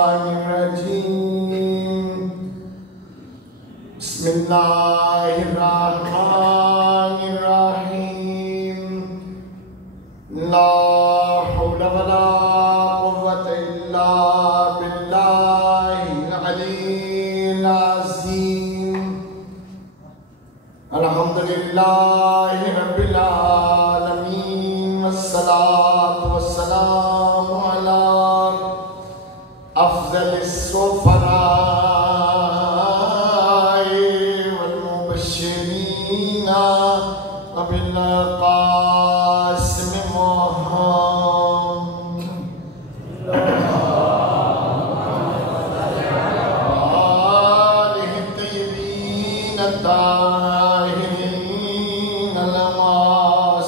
الرجيم بسم الله الرحمن الرحيم لا حول ولا قوة إلا بالله العلي العظيم الحمد لله رب العالمين والصلاة والسلام على أفضل السفراء والمبشرين وبالقاسم محمد وآله الطيبين الطاهرين المعصومين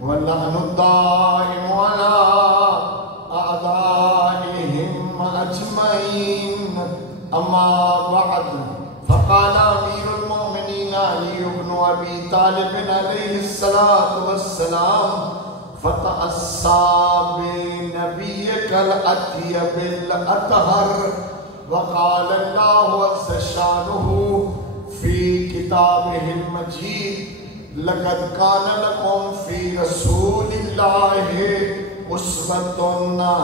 واللعن الدائم على أجمعين أما بعد فقال أمير المؤمنين علي بن أبي طالب عليه الصلاة والسلام فتأسى بنبيك الأطيب الأطهر وقال الله عز شانه في كتابه المجيد لقد كان لكم في رسول الله أسوة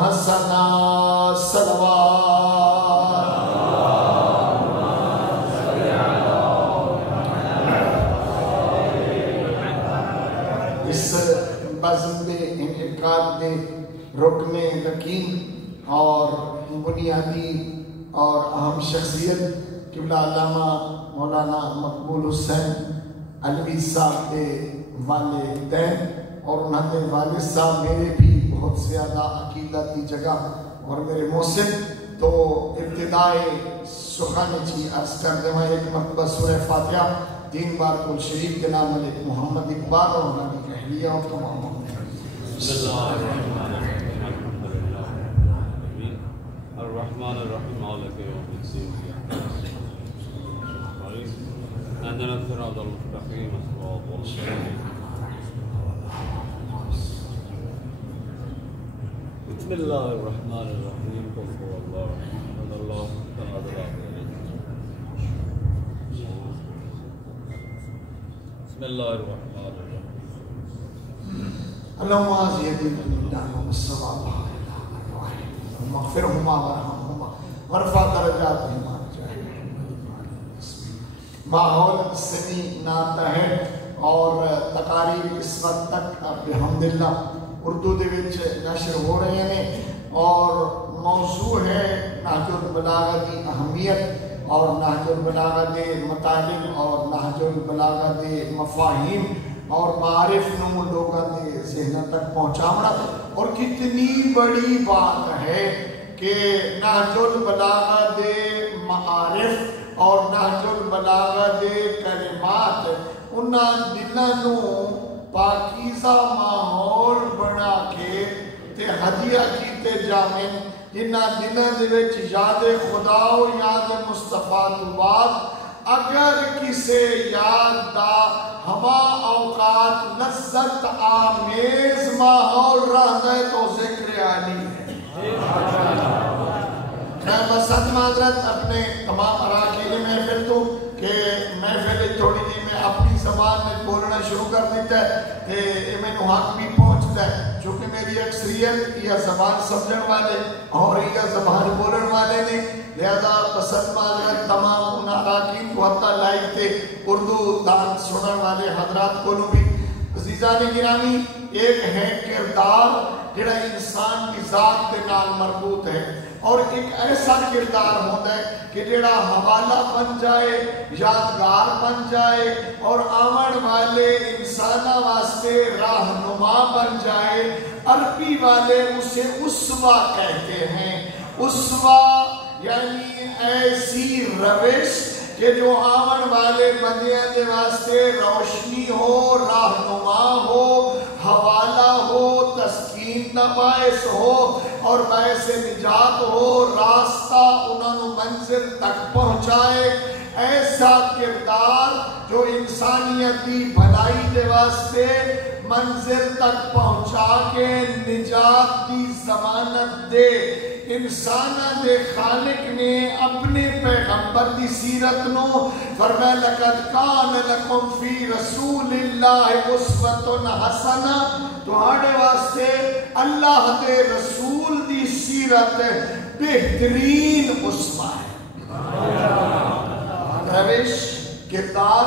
حسنة صلوات اس بزم میں انعقاد میں رکن یقین اور بنیادی اور اہم شخصیت قبلہ علامہ مولانا مقبول حسین علوی صاحب کے والدین اور انہوں نے والد صاحب میرے بھی بہت زیادہ عقیدتی جگہ اور میرے محسن تو ابتدائے سخن جی عرض کر دے میں ایک مرتبہ سورہ فاتحہ 3 بار کل شریف کے نام ملک محمد اقبال اور انہوں نے اہلیہ اور تمام بسم اللہ الرحمن الرحیم الرحمن الرحیم مالک یوم الدین اهدنا الصراط المستقیم صراط الذین بسم اللہ الرحمن الرحیم قل هو اللہ احد اللہ الصمد بسم اللہ الرحمن الرحیم اللهم اعز يديك بالدعوة والصلاة اللهم اغفرهما وارحمهما وارفع درجاتهما ماحول سنی ناتا ہے اور تقاریر اس وقت تک بحمدللہ اردو دے وچ نشر ہو رہے ہیں اور موضوع ہے نہج البلاغہ دی اہمیت اور نہج البلاغہ دے مطالب اور نہج البلاغہ دے مفاہیم اور معارف نو لوگاں دے ذہن تک پہنچانا اور کتنی بڑی بات ہے کہ نہج البلاغہ دے معارف اور نہج البلاغہ دے کلمات انہاں دلاں نو پاکیزہ ماحول بنا کے تے ہدیہ کیتے جانے جنہاں دنوں دے وچ یاد خدا و یاد مصطفیٰ تو بعد اگر کسے یاد دا ہما اوقات لذت آمیز ماحول رہتا ہے تو ذکر عالی ہے میں بسد معذرت اپنے تمام اراکین محفل تو کہ محفل تھوڑی جی میں اپنی زبان میں بولنا شروع کر دیتا ہے کہ میں نو حق بھی پہنچتا ہے چونکہ میری اکثریت یہ زبان سمجھن والے اور یہ زبان بولن والے نے لہذا پسند معذرت تمام ان اراکین کو حتی لائق تھے اردو دان سنن والے حضرات کو بھی عزیزان گرامی ایک ہے کردار جڑا انسان کی ذات کے نال مربوط ہے اور ایک ایسا کردار ہوتا ہے کہ جڑا حوالہ بن جائے یادگار بن جائے اور آمن والے انسانہ واسطے راہنما بن جائے عربی والے اسے اسوہ کہتے ہیں اسوہ یعنی ایسی روش کہ جو آمن والے بندیاں دے واسطے روشنی ہو راہنما ہو حوالہ ہو تسکین کا باعث ہو اور باعث نجات ہو راستہ انہوں منزل تک پہنچائے ایسا کردار جو انسانیتی بھلائی دے واسطے منزل تک پہنچا کے نجات کی ضمانت دے انسانہ دے خالق نے اپنے پیغمبر دی سیرت نو فرمایا لقد کان لکم فی رسول اللہ اسوۃ حسنہ، تہاڈے واسطے اللہ دے رسول دی سیرت بہترین اسوہ ہے۔ روش، کردار،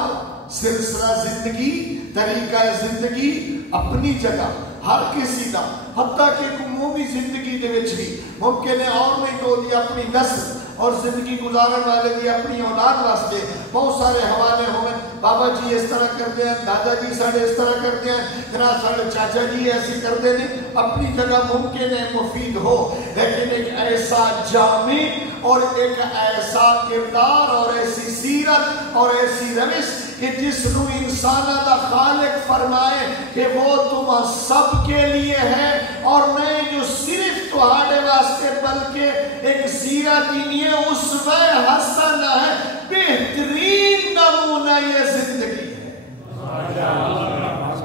سلسلہ زندگی، طریقہ زندگی اپنی جگہ ہر کسی کا، حتیٰ کہ عمومی زندگی دے وچ بھی ممکن ہے اور نہیں تو دی اپنی نسل اور زندگی گزارن والے دی اپنی اولاد واسطے بہت سارے حوالے ہوئے، بابا جی اس طرح کرتے ہیں، دادا جی ساڑھے اس طرح کرتے ہیں، جناب ساڑھے چاچا جی ایسی کرتے ہیں، اپنی جگہ ممکن ہے مفید ہو، لیکن ایک ایسا جامع اور ایک ایسا کردار اور ایسی سیرت اور ایسی روش کہ جس نو انسانہ دا خالق فرمائے کہ وہ تم سب کے لیے ہے، اور نہیں جو صرف تمہارے واسطے بلکہ ایک سیرت ہی ہے، اسوہ حسنہ ہے، بہترین نمونہ یہ زندگی ہے،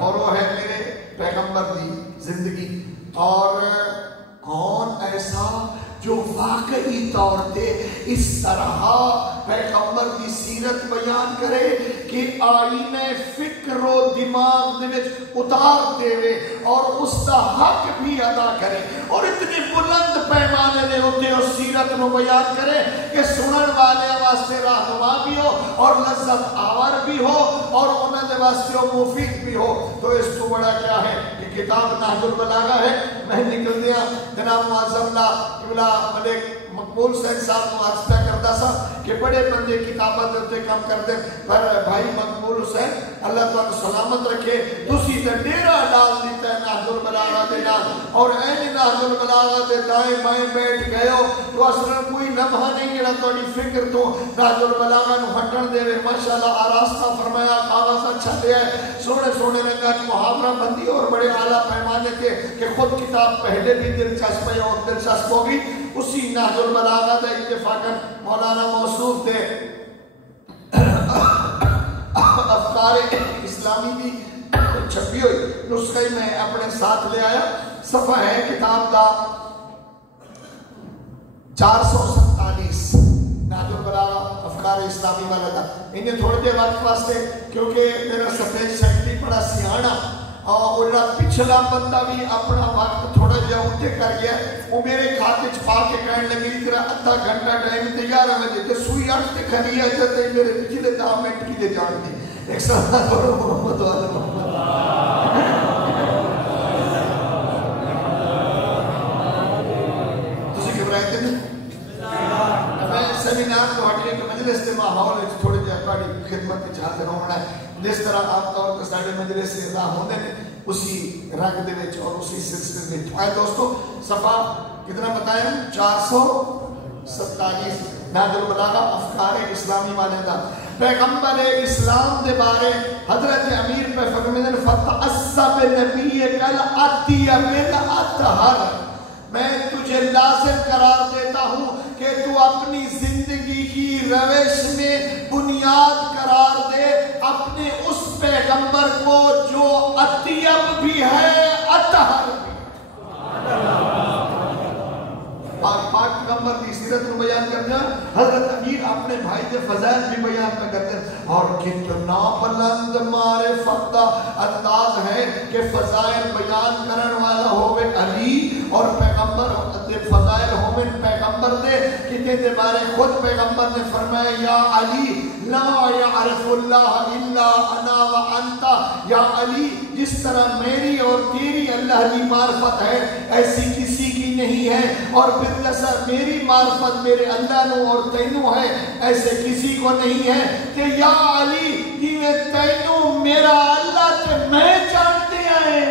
اور وہ ہے میرے پیغمبر دی زندگی۔ اور کون ایسا جو واقعی طور تے اس طرح پیغمبر دی سیرت بیان کرے کہ آئینہ فکر و دماغ دے وچ اتار دے وے اور اس دا حق بھی ادا کرے، اور اتنے بلند پیمانے دے ہوتے اس سیرت نو بیان کرے کہ سنن والے واسطے رہنما بھی ہو اور لذت آور بھی ہو اور انہاں دے واسطے مفید بھی ہو۔ تو اس تو بڑا کیا ہے کہ کتاب نہج البلاغہ ہے۔ میں نکل دیا جناب معظم اللہ ملک مقبول صاحب کو آستا کرتا سا کہ بڑے بندے کتابت ہوتے کم کرتے، پر بھائی مقبول حسین اللہ تعالیٰ سلامت رکھے، تسی تے ڈیرہ ڈال دیتا ہے نہج البلاغہ دے نال، اور این نہج البلاغہ دے دائیں بائیں بیٹھ گئے ہو تو اصلا کوئی لمحہ نہیں جڑا تہاڈی فکر تو نہج البلاغہ نو ہٹن دے وے۔ ماشاءاللہ آراستہ فرمایا، کاغذ اچھا دیا ہے، سونے سونے رنگا محاورہ بندی اور بڑے اعلیٰ پیمانے کے کہ خود کتاب پہلے بھی دلچسپ ہے اور دلچسپ ہوگی۔ اسی نہج البلاغہ دے اتفاقاً مولانا موصوف دے افکار اسلامی بھی چھپی ہوئی نسخے میں اپنے ساتھ لے آیا۔ صفحہ ہے کتاب دا 447 نہج البلاغہ افکار اسلامی والا تھا۔ انہیں تھوڑے دے وقت واسطے کیونکہ میرا سفید سیکٹری بڑا سیاحنا اور پچھلا بندہ بھی اپنا وقت تھوڑا جا اٹھے کر گیا، وہ میرے کھاتے چھپا کے کہنے لگی تیرا ادھا گھنٹہ ٹائم تیار ہے، میں دیتے سوئی اٹھتے کھڑی ہے جاتے میرے پچھلے 10 منٹ کی لے جان دی۔ ایک ساتھ بڑھو محمد والا محمد تسی گھبرائے تھے نا؟ میں سیمینار کو ہٹے کہ مجلس کے ماحول ہے تھوڑے جا پاڑی خدمت کی چاہتے ہونا ہے، جس طرح آپ طور پر ساڑھے مجلس سے ادا ہونے نے اسی رنگ دے وچ اور اسی سلسلے میں آئے دوستو صفحہ کتنا بتایا 447 نہج البلاغہ افکار اسلامی والے دا۔ پیغمبر اسلام دے بارے حضرت امیر پہ فرمائیں فتعصب نبیک الاطیب الاطہر، میں تجھے لازم قرار دیتا ہوں کہ تو اپنی زندگی کی روش میں بنیاد قرار دے اپنے اس پیغمبر کو جو اطیب بھی ہے اطہر بھی۔ پاک پیغمبر کی سیرت کو بیان کرنا، حضرت امیر اپنے بھائی کے فضائل بھی بیان کرتے ہیں، اور کتنا بلند معرفت دا انداز ہے کہ فضائل بیان کرن والا ہوئے علی اور پیغمبر دے فضائل ہوئے پیغمبر دے کتنے دے بارے خود پیغمبر نے فرمایا یا علی لا یعرف اللہ الا انا وانتا، یا علی جس طرح میری اور تیری اللہ کی معرفت ہے ایسی کسی کی نہیں ہے، اور پھر جیسا میری معرفت میرے اللہ نو اور تینوں ہے ایسے کسی کو نہیں ہے، کہ یا علی کہ تینوں میرا اللہ تے میں جانتے ہیں،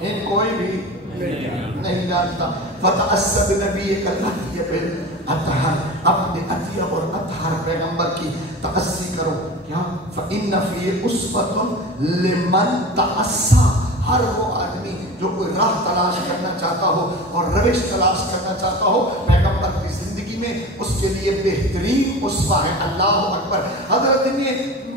ان کوئی بھی نہیں جانتا۔ فتعصب نبیک الاطیب الاطہر، اپنے اطیب اور اطہر پیغمبر کی تأسی کرو، کیا فإن فی اسوۃ لمن تأسی، ہر وہ آدمی جو کوئی راہ تلاش کرنا چاہتا ہو اور روش تلاش کرنا چاہتا ہو پیغمبر کی زندگی میں، اس کے لیے بہترین اسوہ ہے۔ اللہ اکبر۔ حضرت نے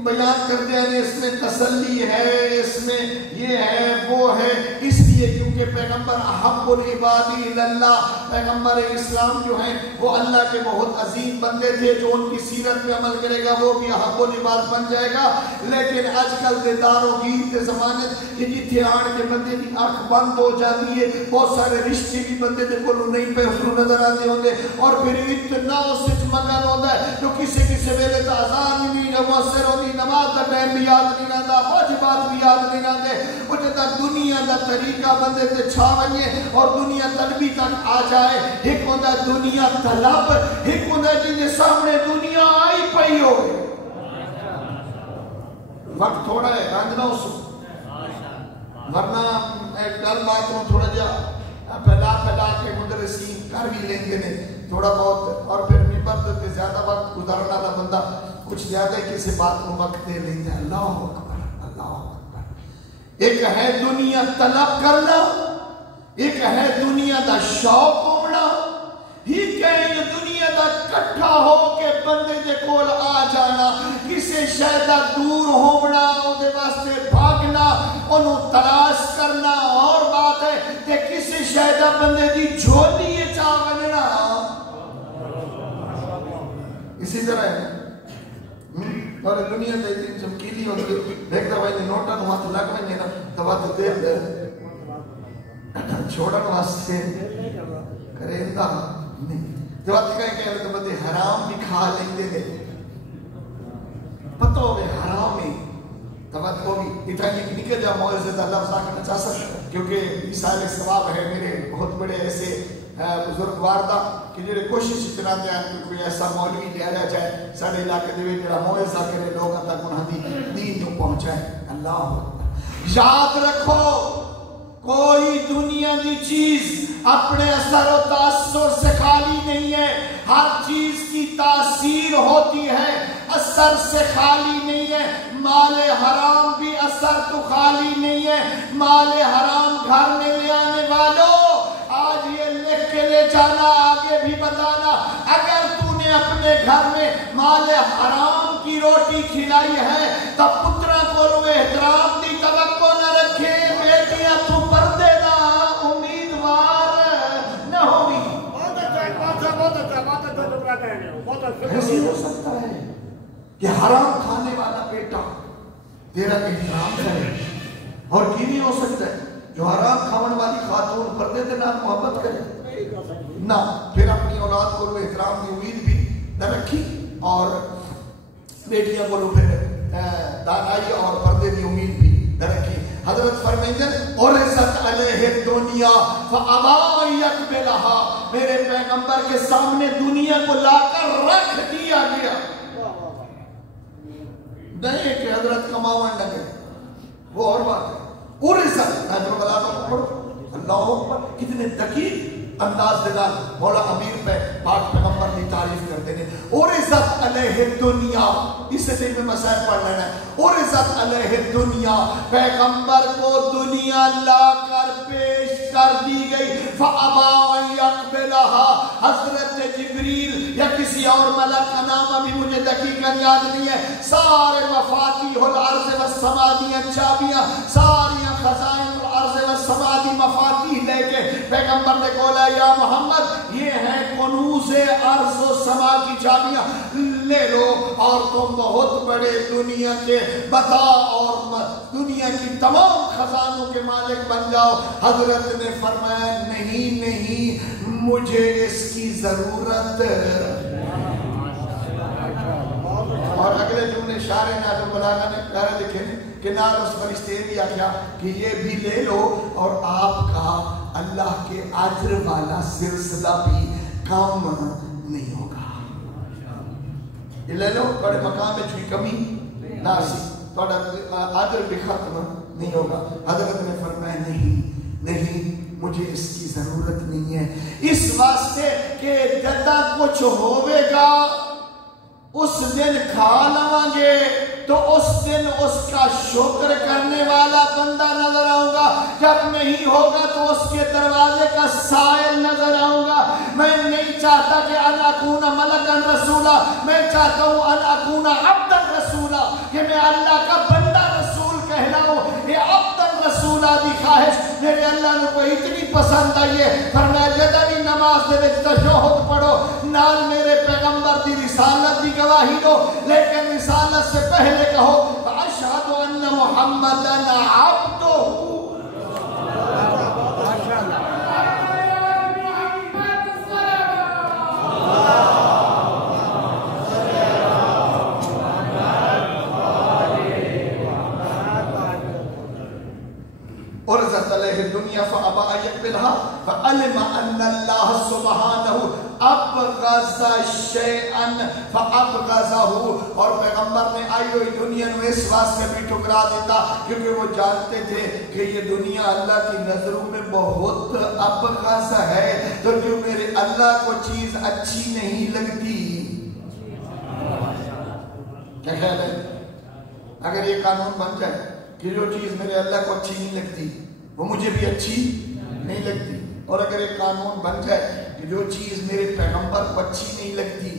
بیان کر دیا ہے اس میں تسلی ہے، اس میں یہ ہے وہ ہے، اس لیے کیونکہ پیغمبر احب العباد الی اللہ، پیغمبر اسلام جو ہیں وہ اللہ کے بہت عظیم بندے تھے، جو ان کی سیرت پہ عمل کرے گا وہ بھی احب العباد بن جائے گا۔ لیکن آج کل دے دار و گیر دے زمانے کہ جتھے آن کے بندے کی آنکھ بند ہو جاتی ہے، بہت سارے رشتے بھی بندے دے کو نہیں پہ نظر آتے ہوتے، اور پھر اتنا اس مگن ہوتا ہے جو کسی ویلے تو آزان ہی نہیں مؤثر ہوتی، نماز کا ٹائم بھی یاد نہیں رہتا، واجبات بھی یاد نہیں رہتے، وہ جتا دنیا دا طریقہ بندے تے چھا ونجے اور دنیا طلبی تک آ جائے۔ ایک ہوتا ہے دنیا طلب، ایک ہوتا ہے جن کے سامنے دنیا آئی پئی ہو۔ وقت تھوڑا ہے، رنج نہ ہو سو، ورنہ ایک گل بات میں تھوڑا جا پھیلا کے مدرسین کر بھی لیں گے تھوڑا بہت، اور پھر ممبر تے زیادہ وقت گزارنے والا بندہ کچھ زیادہ کسی بات کو وقت دے لیتا ہے۔ اللہ اکبر، اللہ اکبر۔ ایک ہے دنیا طلب کرنا، ایک ہے دنیا دا شوق ہونا، ایک ہے دنیا دا کٹھا ہو کے بندے دے کول آ جانا، کسی شے دا دور ہونا، اودے واسطے بھاگنا، انہوں تلاش کرنا اور بات ہے، کہ کسی شے دا بندے دی جھولی چاہ بننا۔ اسی طرح ہے اور دنیا تے اتنی چمکیلی ہوتی ہے، دیکھ دفعہ نے نوٹا نو ہاتھ لگ میں نے دوا تو دیر دیر چھوڑن واسطے کریندہ نہیں، جو وقت کہیں کہ تو بندے حرام بھی کھا لیں دے پتہ ہوئے حرام ہی توقع ہوگی اتنی نکل جا معزز اللہ وزا کرنا چاہ سکتا، کیونکہ مثال ثواب ہے میرے بہت بڑے ایسے بزرگ واردہ کہ جڑے کوشش اتنا دیا کہ کوئی ایسا مولوی لیا جائے سارے علاقے دے جڑا معزہ کرے لوگوں تک انہاں دی دین جو پہنچائے۔ اللہ یاد رکھو کوئی دنیا دی چیز اپنے اثر و تاثر سے خالی نہیں ہے، ہر چیز کی تاثیر ہوتی ہے، اثر سے خالی نہیں ہے۔ مال حرام بھی اثر تو خالی نہیں ہے، مال حرام گھر میں لے آنے والوں آج یہ لکھ کے لے جانا، آگے بھی بتانا، اگر تو نے اپنے گھر میں مال حرام کی روٹی کھلائی ہے تو پترہ کو روئے احترام دی توقع نہ رکھے، بیٹیاں تو پردے دا امیدوار نہ ہوگی۔ ایسی ہو سکتا ہے کہ حرام کھانے والا بیٹا تیرا احترام کرے، اور کی نہیں ہو سکتا ہے جو حرام کھانے والی خاتون پردے دے نام محبت کرے نہ، پھر اپنی اولاد کو احترام کی امید بھی نہ رکھی، اور بیٹیاں کو پھر دانائی اور پردے کی امید بھی نہ رکھی۔ حضرت فرمائیں عرضت علیہ الدنیا فابا یقبلھا، میرے پیغمبر کے سامنے دنیا کو لا کر رکھ دیا گیا، نہیں کہ حضرت کماون لگے، وہ اور بات ہے۔ عرضت اللہ اکبر، کتنے دقیق انداز دینا مولا امیر پہ پاک پیغمبر کی تعریف کرتے ہیں۔ عرضت علیہ الدنیا، اس سے دل میں مسائل پڑھ لینا ہے۔ عرضت علیہ الدنیا، پیغمبر کو دنیا لا کر پیش کر دی گئی، فابا ان یقبلھا، حضرت جبریل یا کسی اور ملک کا نام ابھی مجھے دقیقاً یاد نہیں ہے، سارے مفاتیح الارض والسماء دیاں چابیاں، ساری خزائن الارض والسماء دی مفاتیح لے کے پیغمبر نے کہا یا محمد یہ ہیں کنوز ارض و سما کی چابیاں، لے لو اور تم بہت بڑے دنیا کے بتا اور دنیا کی تمام خزانوں کے مالک بن جاؤ۔ حضرت نے فرمایا نہیں نہیں، مجھے اس کی ضرورت۔ اور اگلے جملے شاعر ناظر بلاغہ نے پیارے لکھے کہ نال اس فرشتے بھی آکھیا کہ یہ بھی لے لو اور آپ کا اللہ کے اجر والا سلسلہ بھی کم نہیں ہوگا۔ یہ لے لو، بڑے مقام میں چھوئی کمی نہ سی، بڑا اجر بھی ختم نہیں ہوگا۔ حضرت نے فرمایا نہیں نہیں، مجھے اس کی ضرورت نہیں ہے، اس واسطے کہ جدہ کچھ ہوئے گا اس دن کھا لواں گے تو اس دن اس کا شکر کرنے والا بندہ نظر آؤں گا، جب نہیں ہوگا تو اس کے دروازے کا سائل نظر آؤں گا۔ میں نہیں چاہتا کہ ان اکون ملکن رسولا، میں چاہتا ہوں ان اکون عبدا رسولا، کہ میں اللہ کا بندہ رسول کہلاؤں. یہ عبدا رسولا دی خواہش میرے اللہ نے کو اتنی پسند آئی ہے. فرمایا جدہ بھی نماز دے وچ تشہد پڑھو نال میرے پیغمبر دی رسالت دی گواہی دو، لیکن رسالت سے پہلے کہو اشہد ان محمدن عبدہ. عرضت علیہ الدنیا فابا یقبلها فعلم ان اللہ سبحانہ ابغض شیئا فابغضہ. اور پیغمبر نے آئی ہوئی دنیا نے اس واسطے بھی ٹھکرا دیتا کیونکہ وہ جانتے تھے کہ یہ دنیا اللہ کی نظروں میں بہت ابغض ہے. تو جو میرے اللہ کو چیز اچھی نہیں لگتی، کیا خیال ہے اگر یہ قانون بن جائے کہ جو چیز میرے اللہ کو اچھی نہیں لگتی وہ مجھے بھی اچھی نہیں لگتی، اور اگر ایک قانون بن جائے کہ جو چیز میرے پیغمبر کو اچھی نہیں لگتی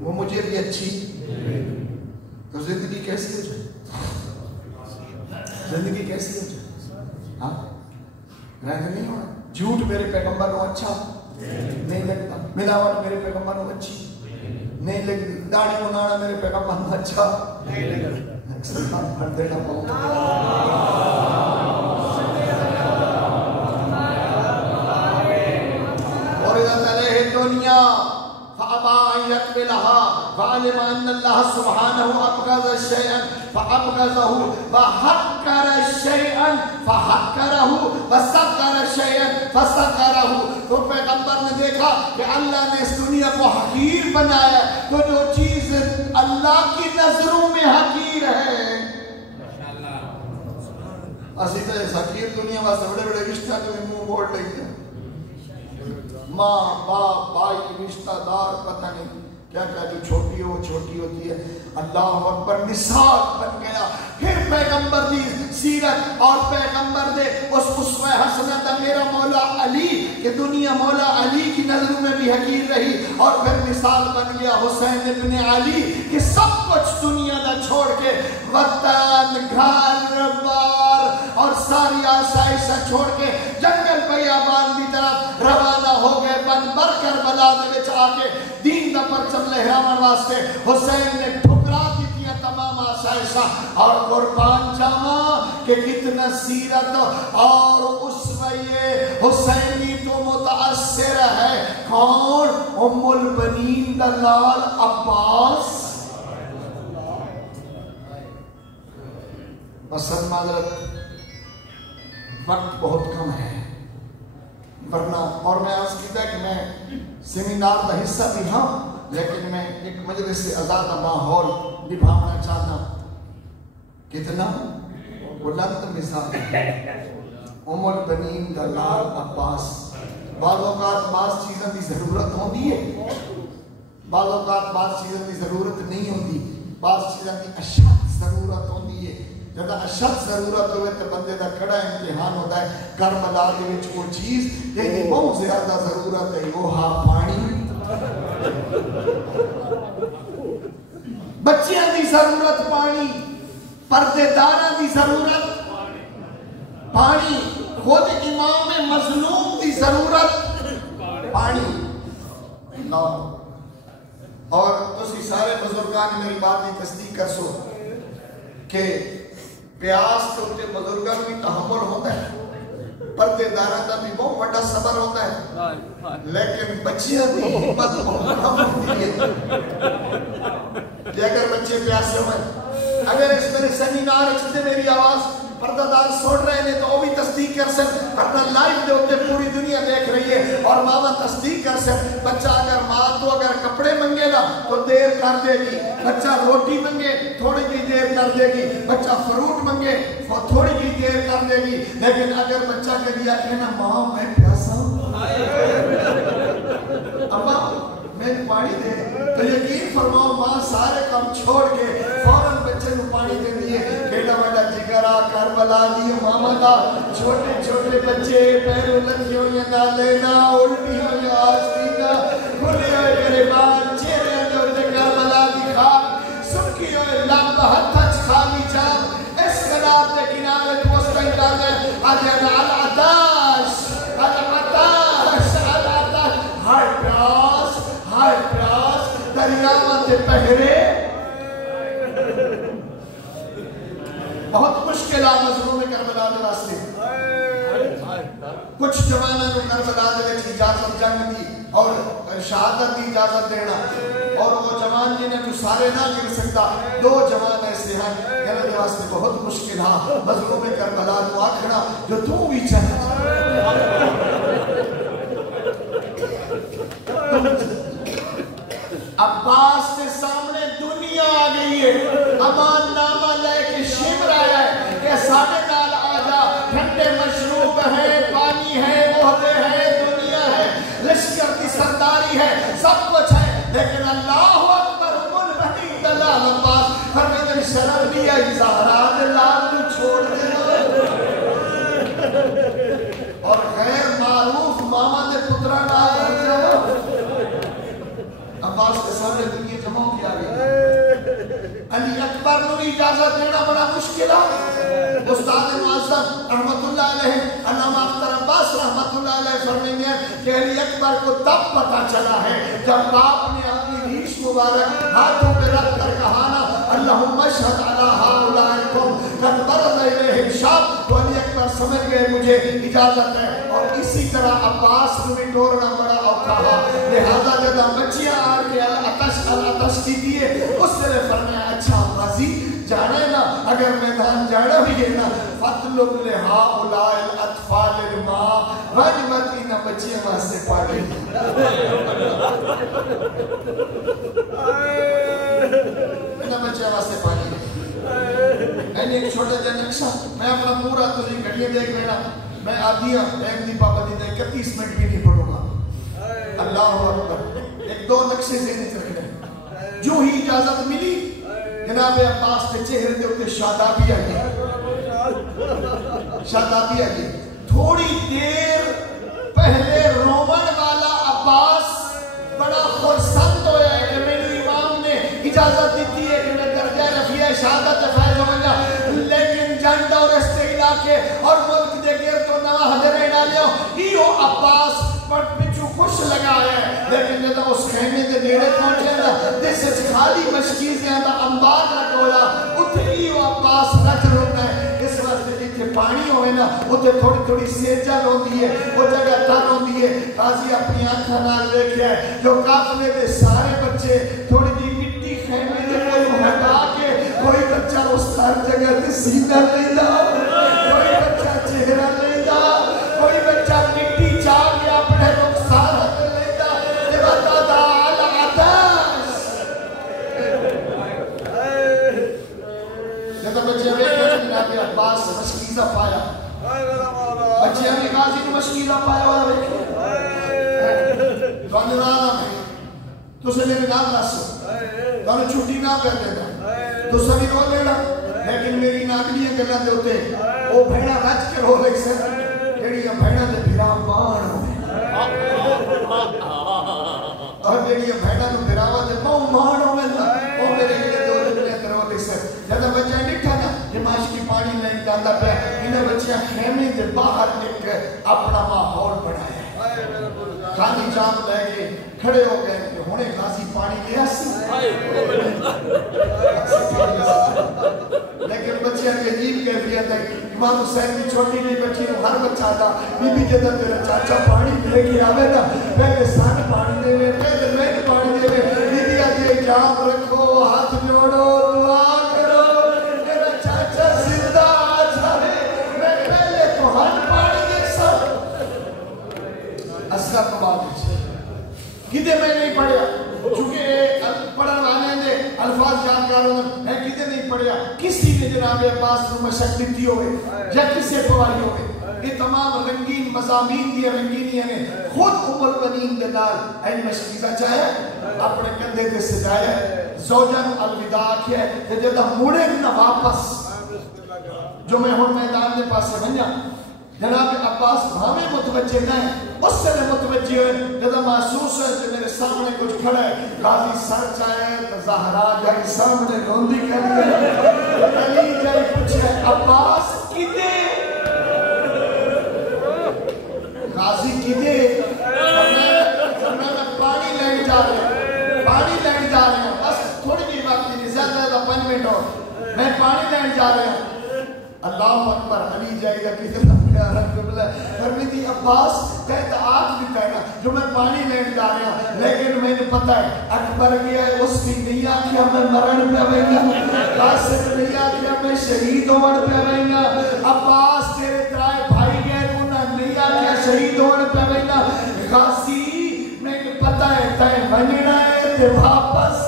وہ مجھے بھی اچھی، تو زندگی کیسی ہو جائے؟ زندگی کیسی ہو جائے؟ ہاں رہنے نہیں ہونا. جھوٹ میرے پیغمبر کو اچھا نہیں لگتا، ملاوٹ میرے پیغمبر کو اچھی نہیں لگتی، داڑھی منانا میرے پیغمبر کو اچھا نہیں لگتا. بھر دینا پاؤں اور اذا علیہ الدنیا فابا ان يقبلها فعلم ان اللہ سبحانہ ابغض شیئا فابغضہ وحقر شیئا فحقرہ وصغر شیئا فصغرہ. تو پیغمبر نے دیکھا کہ اللہ نے اس دنیا کو حقیر بنایا، تو جو چیز اللہ کی نظروں میں حقیر ہے، اسی طرح حقیر دنیا واسطے بڑے بڑے رشتہ جو منہ موڑ لیں گے، ماں باپ بھائی رشتہ دار پتہ نہیں کیا کیا، جو چھوٹی ہو چھوٹی ہوتی ہے. اللہ اکبر مثال بن گیا. پھر پیغمبر دی سیرت اور پیغمبر دے اس اسوہ حسنہ دا میرا مولا علی کہ دنیا مولا علی کی نظروں میں بھی حقیر رہی، اور پھر مثال بن گیا حسین ابن علی کہ سب کچھ دنیا دا چھوڑ کے وطن گھر بار اور ساری آسائش چھوڑ کے جنگل بیابان دی طرف روانہ ہو گئے. بن بر کربلا دے وچ آ کے دین دا پرچم لہراون واسطے حسین نے ٹھکرا دی تمام آسائشاں اور قربان جاواں کہ کتنا سیرت اور اسوہ حسینی تو متاثر ہے. کون؟ ام البنین دا لال عباس. بسن معذرت وقت بہت کم ہے ورنہ، اور میں عرض کیتا کہ میں سیمینار کا حصہ بھی ہاں، لیکن میں ایک مجلس سے آزادہ ماحول نبھانا چاہتا ہوں. کتنا بلند مثال ام البنین دا لال عباس. بعض اوقات بعض چیزوں کی ضرورت ہوتی ہے، بعض اوقات بعض چیزوں کی ضرورت نہیں ہوتی، بعض چیزوں کی اشد ضرورت ہوتی ہے. جب اشد ضرورت ہوئے تو بندے دا کڑا امتحان ہوتا ہے. کربلا دے وچ وہ چیز لیکن بہت زیادہ ضرورت ہے، وہ ہاں پانی. بچیاں دی ضرورت پانی، پردے داراں دی ضرورت پانی، خود امام مظلوم دی ضرورت پانی. اور تسی سارے بزرگان میری بات کی تصدیق کر سو کہ پیاس کے اوپر بزرگاں بھی تحمل ہوتا ہے، پردے داراں دا بھی بہت بڑا صبر ہوتا ہے، لیکن بچیاں دی ہمت بہت کم ہوتی ہے. کہ اگر بچے پیاسے ہوئے، اگر اس میرے سیمینار اچھتے میری آواز پردہ دار سوڑ رہے ہیں تو وہ بھی تصدیق کر سکتے. پردہ لائف دے ہوتے پوری دنیا دیکھ رہی ہے اور ماما تصدیق کر سکتے. بچہ اگر ماں تو اگر کپڑے منگے گا تو دیر کر دے گی، بچہ روٹی منگے تھوڑی کی دیر کر دے گی، بچہ فروٹ منگے تھوڑی کی دیر کر دے گی. لیکن اگر بچہ کے لیا کہنا ماں میں پیاسا ہوں، اماں میں پانی دے، تو یقین فرماؤ ماں سارے کام چھوڑ کے فوراً بچے کو پانی دے دیے. کہنا والا جگر کربلا دی ماما دا چھوٹے چھوٹے بچے پیروں لگی ہوئی لینا الٹی ہوئی آستینا کھلے ہوئے گریبان چہرے اندر کربلا دی خاک سکی ہوئے لب ہتھچ خالی جام اس کنار دے کنارے دوستا ہی ڈالے آجان العطاش العطاش العطاش ہائے پیاس دریاوان دے پہرے بہت مشکل مظلوم کربلا دے واسطے کچھ جوانوں نے کربلا دے وچ اجازت جنگ دی اور شہادت دی اجازت دینا اور وہ جوان جنہیں تو سارے نہ گر سکتا دو جوان ایسے ہیں کہنے دے واسطے بہت مشکل مظلوم کربلا دے آکھنا جو تو بھی چاہتا عباس کے سامنے دنیا آ گئی ہے امان نامہ لے کے شمر آیا ہے کہ سامنے نال آجا ٹھنڈے مشروب ہے پانی ہے مہدے ہے دنیا ہے لشکر کی سرداری ہے سب کچھ ہے لیکن اللہ اکبر من بنی دلال عباس فرمیدن شرم بھی ہے زہرات اللہ نے چھوڑ دینا اور غیر معروف ماما دے پترہ نال ہو جانا عباس کے سامنے دنیا جمع کیا گیا علی اکبر کو اجازت دینا بڑا مشکل ہے استاد معظم رحمت اللہ علیہ علامہ اختر عباس رحمت اللہ علیہ فرمائیں گے کہ علی اکبر کو تب پتا چلا ہے جب باپ نے اپنی ریش مبارک ہاتھوں پہ رکھ کر کہانا اللہم اشہد علی ہاؤلائکم قد برز الیہم شام تو علی اکبر سمجھ گئے مجھے اجازت ہے اور اسی طرح عباس کو بھی ٹورنا بڑا اوکھا ہوا لہذا جب بچیاں آ کے العطش کی دیئے اس سے فرمایا اچھا غازی جانے نا اگر میدان جانا بھی ہے نا فَطْلُبْ لِهَا الْأَطْفَالِ الْمَا وَجْمَتْ انہ بچیاں واسے پاڑے انہ بچیاں واسے پاڑے میں نے ایک چھوٹا جا نقشہ میں اپنا پورا تجھے گھڑیے دیکھ لینا میں آدھیا ایک دی پابندی دے 31 منٹ بھی نہیں پڑھوں گا اللہ اکبر ایک دو نقشے سے نہیں چلے گئے جو ہی اجازت ملی جناب عباس کے چہرے دے اتے شادابی آگئی شادابی آگئی تھوڑی دیر پہلے رومن والا عباس بڑا خورسند ہویا ہے کہ میرے امام نے اجازت دیتی ہے کہ میں درجہ رفیع شہادت فائز ہوں گا لیکن جنڈ اور استعلا کے اور ملک دے گیر تو نوا حضرے ڈالے ہو یہ عباس پر پچھو خوش لگا ہے لیکن جب اس خیمے دے نیڑے پہنچے نا جس سے خالی مشکیزیں ہیں انبار رکھویا اتنی وہ عباس رکھ رونا ہے اس وقت جتنے پانی ہوئے نا اتنے تھوڑی تھوڑی سیجل ہوتی ہے وہ جگہ تر ہوتی ہے قاضی اپنی آنکھا نال دیکھیا ہے جو قافلے دے سارے بچے تھوڑی دی مٹی خیمے دے کوئی ہٹا کے کوئی بچہ اس ہر جگہ دے سینہ نہیں دا کوئی بچہ چہرہ نہیں دا کوئی بچہ مٹی چاہ گیا اپنے رخسارت نہیں دا لبتا دا العطاش جب بچے میں جناب عباس مشکیزہ پایا بچے ہمیں غازی کو مشکیزہ پایا ہوا دیکھیں تو انہیں رانا میں تو سے میرے نام رسو تو انہیں چھوٹی نہ کر دینا تو سبھی رو لینا لیکن میری ناگلیاں کرنا دے ہوتے وہ بھیڑا رج کے رو لے سے جیڑی بھیڑا دے بھیڑا مان ہوئے اور جیڑی بھیڑا دے بھیڑا دے مان ہوئے وہ میرے لیے دو جنہیں کرو لے سے جب بچہ نکھا نا جماش کی پانی لائن ڈالا پہ انہیں بچیاں خیمے دے باہر نک کے اپنا ماحول بڑھایا خالی جام لے کے کھڑے ہو گئے کہ ہونے غازی پانی لیا سی لیکن بچیاں کے عجیب کیفیت ہے امام حسین بھی چھوٹی نہیں بچی ہر بچہ تھا بی بی جدہ تیرا چاچا پانی لے کے آوے نا پہلے سان پانی دے میں پہلے میں پانی دے میں بی بی آجے جام رکھو ہاتھ جوڑو دعا کرو میرا چاچا زندہ آجا ہے میں پہلے تو ہر پانی دے سب اصغر کباب ہے کدے میں نہیں پڑھیا چونکہ پڑھن والے نے الفاظ جانکاروں نے کدے نہیں پڑھیا کسی نے جناب عباس کو مشق دیتی ہوئے یا کسے پواری ہوئے یہ تمام رنگین مضامین دی رنگینی ہیں خود المربنین دلال این مشکیزہ چاہے اپنے کندھے دے سجایا زوجن الوداع کیا ہے کہ جدہ مڑے نہ واپس جو میں ہوں میدان دے پاسے بنیا جناب عباس بھامے متوجہ نہیں اس سے متوجہ ہوئے جب محسوس ہے کہ میرے سامنے کچھ کھڑا ہے غازی سر چاہے تو زہرا جائے سامنے روندی کر گئے علی جائے پوچھے عباس کدے غازی کدے میں پانی لینگ جا رہے ہیں بس تھوڑی بھی وقت نہیں زیادہ 5 منٹ ہو میں پانی لینگ جا رہے ہیں اللہ اکبر علی جائے گا کتنا پیارا قبلہ فرمیدی عباس کہتا آج بھی کہنا جو میں پانی لینگ جا رہا ہوں لیکن میں نے پتا ہے اکبر گیا ہے اس کی نہیں آکیا میں مرن پہ آئیں گا قاسم نہیں آکیا میں شہید ہونے پہ آئیں گا عباس تیرے ترائے بھائی گئے انہاں نہیں آکیا شہید ہونے پہ آئیں گا غازی میں نے پتا ہے تائیں بننا ہے تے واپس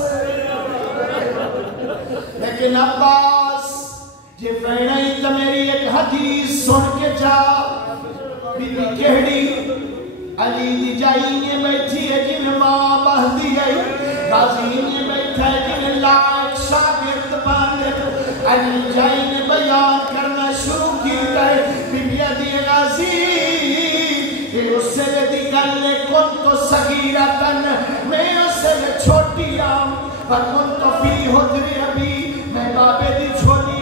لیکن عباس یہ ویڑا ہی تو میری ایک حدیث سن کے جا بی بی کہڑی علی دی جائینے بیٹھی ہے جن ماں بہدی ہے غازینے بیٹھا ہے جن لائق شاگرد باندے علی جائینے بیان کرنا شروع کیتا ہے بی بی دی غازی اس سے دی گلے کن تو صغیرتن میں اس سے چھوٹی آم فکن تو فی حدر ابھی میں بابے دی چھوٹی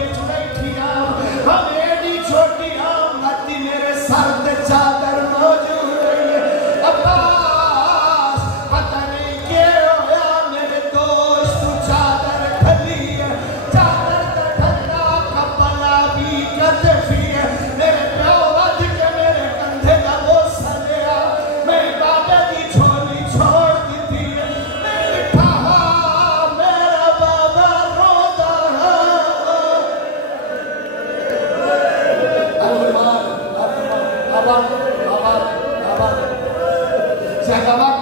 میری چھوٹی آمدی میرے سر تے چادر موجود ہے عباس پتہ نہیں کیا ہویا میرے دوست چادر کھلی ہے چادر تے ٹھنڈا کپڑا بھی کتفی ہے میرے پیو ود کے میرے کندھے کا بوسہ لیا میں بابے دی چھولی چھوڑ دی تھی میں لکھا میرا بابا روتا ہے آباد